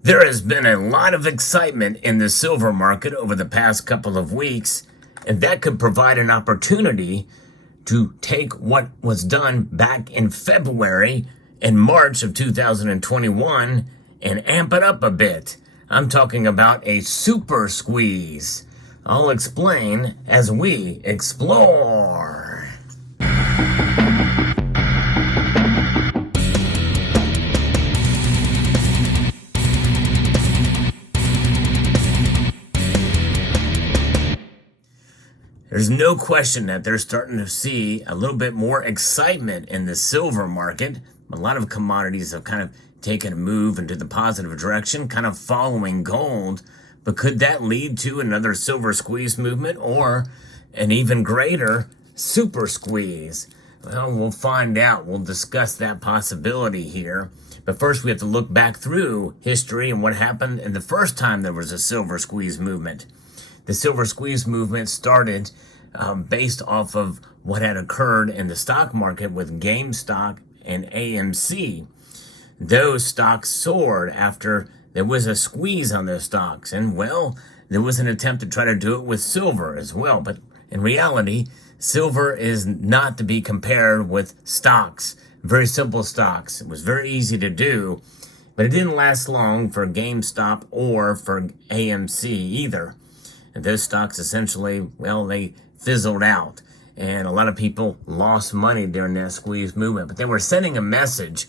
There has been a lot of excitement in the silver market over the past couple of weeks, and that could provide an opportunity to take what was done back in February and March of 2021 and amp it up a bit. I'm talking about a super squeeze. I'll explain as we explore. There's no question that they're starting to see a little bit more excitement in the silver market. A lot of commodities have kind of taken a move into the positive direction, kind of following gold. But could that lead to another silver squeeze movement or an even greater super squeeze? Well, we'll find out. We'll discuss that possibility here. But first, we have to look back through history and what happened in the first time there was a silver squeeze movement. The silver squeeze movement started based off of what had occurred in the stock market with GameStop and AMC. Those stocks soared after there was a squeeze on those stocks. And, well, there was an attempt to try to do it with silver as well. But in reality, silver is not to be compared with stocks, very simple stocks. It was very easy to do, but it didn't last long for GameStop or for AMC either. And those stocks essentially, well, they fizzled out. And a lot of people lost money during that squeeze movement. But they were sending a message,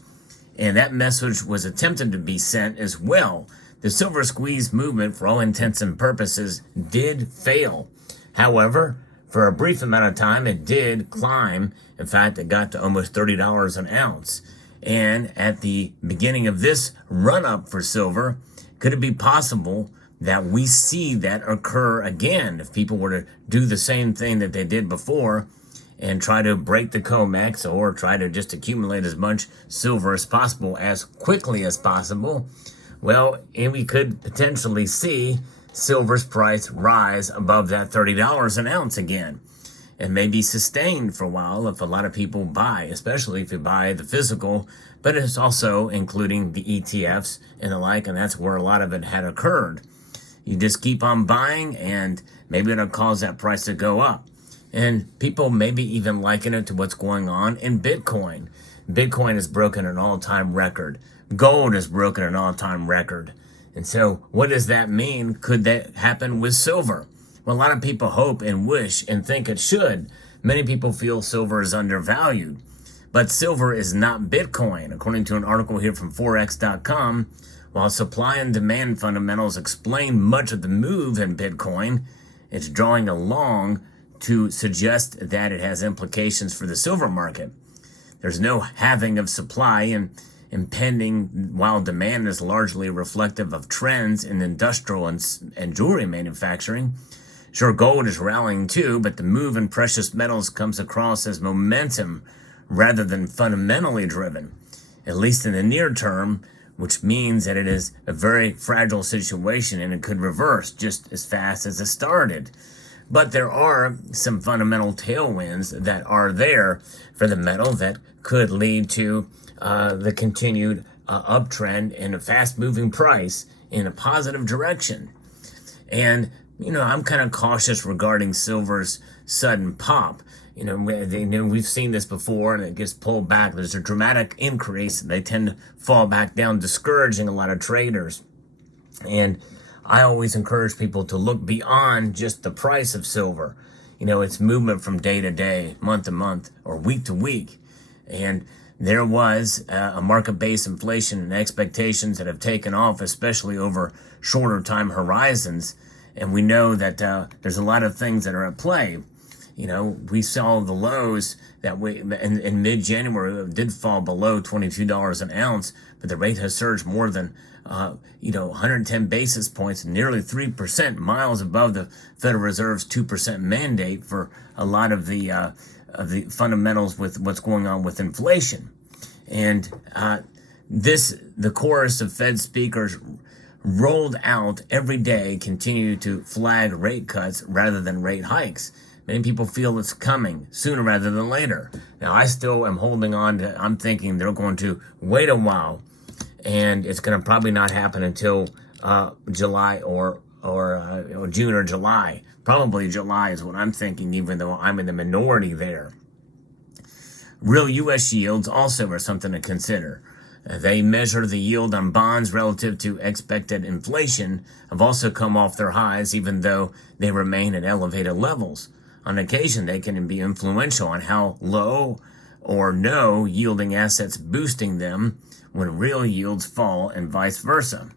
and that message was attempted to be sent as well. The silver squeeze movement, for all intents and purposes, did fail. However, for a brief amount of time, it did climb. In fact, it got to almost $30 an ounce. And at the beginning of this run-up for silver, could it be possible that we see that occur again if people were to do the same thing that they did before and try to break the COMEX or try to just accumulate as much silver as possible as quickly as possible? Well, and we could potentially see silver's price rise above that $30 an ounce again and maybe sustained for a while if a lot of people buy, especially if you buy the physical, but it's also including the ETFs and the like, and that's where a lot of it had occurred. You just keep on buying, and maybe it'll cause that price to go up. And people maybe even liken it to what's going on in Bitcoin. Bitcoin has broken an all-time record. Gold has broken an all-time record. And so what does that mean? Could that happen with silver? Well, a lot of people hope and wish and think it should. Many people feel silver is undervalued. But silver is not Bitcoin. According to an article here from Forex.com, while supply and demand fundamentals explain much of the move in Bitcoin, it's drawing along to suggest that it has implications for the silver market. There's no halving of supply and impending, while demand is largely reflective of trends in industrial and jewelry manufacturing. Sure, gold is rallying too, but the move in precious metals comes across as momentum rather than fundamentally driven, at least in the near term, which means that it is a very fragile situation and it could reverse just as fast as it started. But there are some fundamental tailwinds that are there for the metal that could lead to the continued uptrend in a fast-moving price in a positive direction. And, I'm kind of cautious regarding silver's sudden pop. We've seen this before, and it gets pulled back. There's a dramatic increase, and they tend to fall back down, discouraging a lot of traders. And I always encourage people to look beyond just the price of silver. Its movement from day to day, month to month, or week to week. And there was a market-based inflation and expectations that have taken off, especially over shorter time horizons. And we know that there's a lot of things that are at play. We saw the lows that in mid-January did fall below $22 an ounce, but the rate has surged more than 110 basis points, nearly 3%, miles above the Federal Reserve's 2% mandate for a lot of the fundamentals with what's going on with inflation. And the chorus of Fed speakers rolled out every day continue to flag rate cuts rather than rate hikes. Many people feel it's coming sooner rather than later. Now, I still am holding on to, I'm thinking they're going to wait a while and it's going to probably not happen until July or June or July. Probably July is what I'm thinking, even though I'm in the minority there. Real U.S. yields also are something to consider. They measure the yield on bonds relative to expected inflation, have also come off their highs, even though they remain at elevated levels. On occasion, they can be influential on how low or no yielding assets boosting them when real yields fall and vice versa.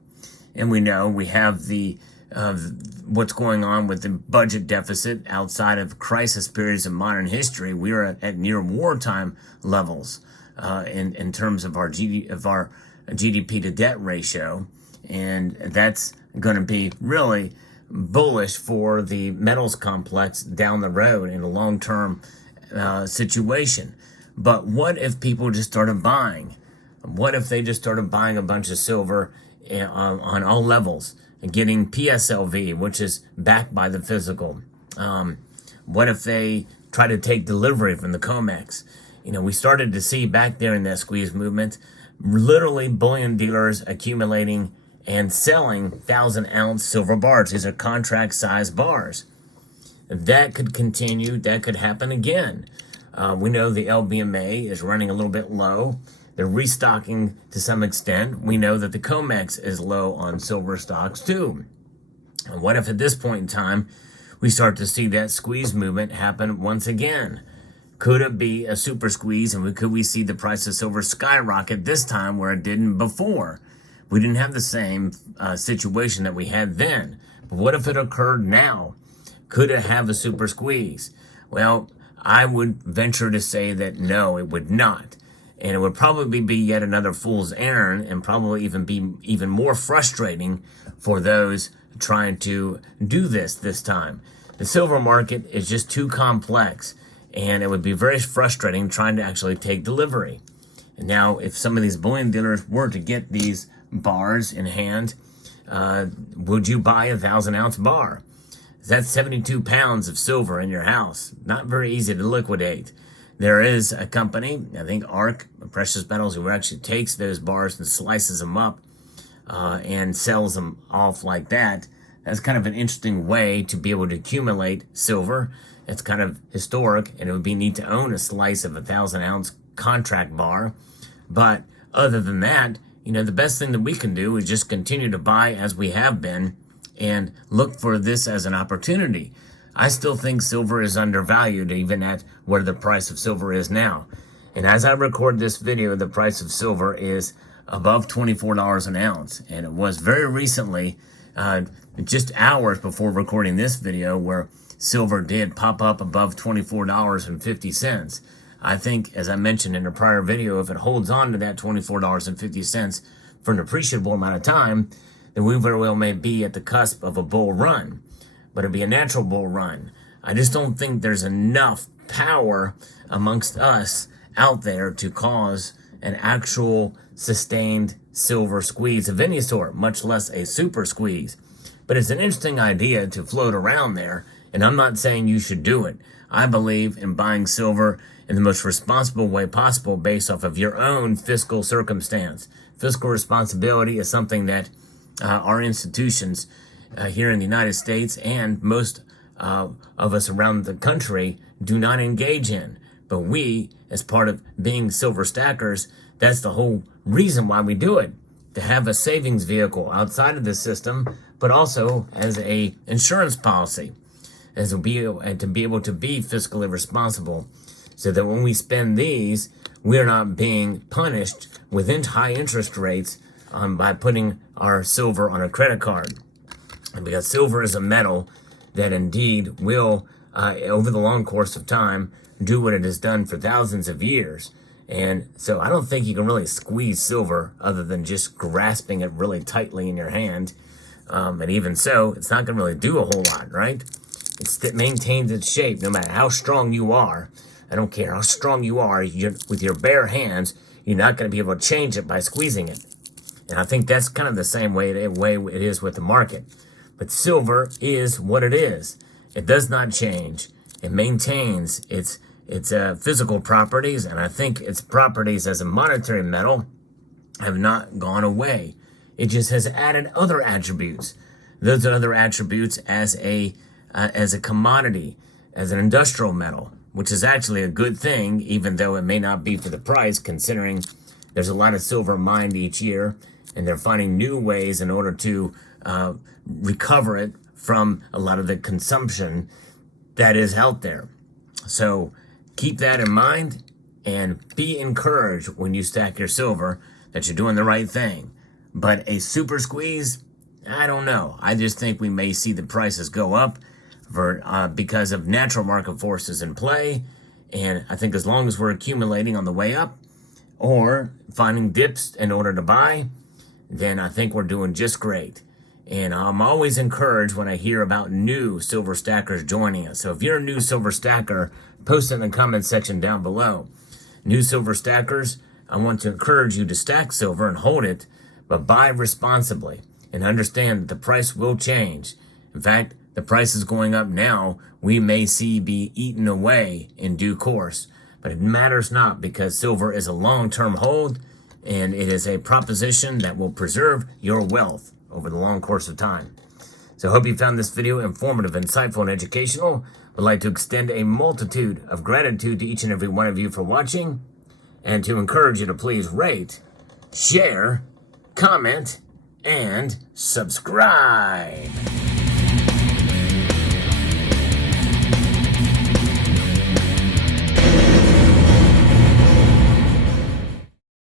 And we know we have the what's going on with the budget deficit outside of crisis periods in modern history. We are at near wartime levels in terms of our GDP to debt ratio, and that's going to be really bullish for the metals complex down the road in a long-term situation. But what if people just started buying? What if they just started buying a bunch of silver on all levels and getting PSLV, which is backed by the physical? What if they try to take delivery from the COMEX? We started to see back there in that squeeze movement, literally bullion dealers accumulating and selling 1,000-ounce silver bars. These are contract size bars. That could continue. That could happen again. We know the LBMA is running a little bit low. They're restocking to some extent. We know that the COMEX is low on silver stocks too. And what if at this point in time we start to see that squeeze movement happen once again? Could it be a super squeeze, and could we see the price of silver skyrocket this time where it didn't before? We didn't have the same situation that we had then. But what if it occurred now? Could it have a super squeeze? Well, I would venture to say that no, it would not. And it would probably be yet another fool's errand, and probably even be even more frustrating for those trying to do this time. The silver market is just too complex, and it would be very frustrating trying to actually take delivery. And now, if some of these bullion dealers were to get these bars in hand, would you buy a 1,000-ounce bar? That's 72 pounds of silver in your house. Not very easy to liquidate. There is a company, I think ARC Precious Metals, who actually takes those bars and slices them up and sells them off like that. That's kind of an interesting way to be able to accumulate silver. It's kind of historic, and it would be neat to own a slice of a 1,000-ounce contract bar. But other than that, the best thing that we can do is just continue to buy as we have been and look for this as an opportunity. I still think silver is undervalued, even at where the price of silver is now. And as I record this video, the price of silver is above $24 an ounce. And it was very recently, just hours before recording this video, where silver did pop up above $24.50. I think, as I mentioned in a prior video, if it holds on to that $24.50 for an appreciable amount of time, then we very well may be at the cusp of a bull run. But it'd be a natural bull run. I just don't think there's enough power amongst us out there to cause an actual sustained silver squeeze of any sort, much less a super squeeze. But it's an interesting idea to float around there, and I'm not saying you should do it. I believe in buying silver in the most responsible way possible based off of your own fiscal circumstance. Fiscal responsibility is something that our institutions here in the United States and most of us around the country do not engage in. But we, as part of being silver stackers, that's the whole reason why we do it. To have a savings vehicle outside of the system, but also as a insurance policy, and to be able to be fiscally responsible, so that when we spend these, we're not being punished with high interest rates by putting our silver on a credit card. And because silver is a metal that indeed will, over the long course of time, do what it has done for thousands of years. And so I don't think you can really squeeze silver other than just grasping it really tightly in your hand. And even so, it's not going to really do a whole lot, right? It maintains its shape no matter how strong you are. I don't care how strong you are. With your bare hands, you're not going to be able to change it by squeezing it. And I think that's kind of the same way it is with the market. But silver is what it is. It does not change. It maintains its physical properties, and I think its properties as a monetary metal have not gone away. It just has added other attributes. Those other attributes as a commodity, as an industrial metal, which is actually a good thing, even though it may not be for the price, considering there's a lot of silver mined each year, and they're finding new ways in order to recover it from a lot of the consumption that is out there. So keep that in mind and be encouraged when you stack your silver that you're doing the right thing. But a super squeeze, I don't know. I just think we may see the prices go up because of natural market forces in play. And I think as long as we're accumulating on the way up or finding dips in order to buy, then I think we're doing just great. And I'm always encouraged when I hear about new silver stackers joining us. So if you're a new silver stacker, post it in the comment section down below. New silver stackers, I want to encourage you to stack silver and hold it, but buy responsibly and understand that the price will change. In fact, the price is going up now. We may see be eaten away in due course, but it matters not because silver is a long-term hold and it is a proposition that will preserve your wealth over the long course of time. So I hope you found this video informative, insightful, and educational. I'd like to extend a multitude of gratitude to each and every one of you for watching and to encourage you to please rate, share, comment, and subscribe.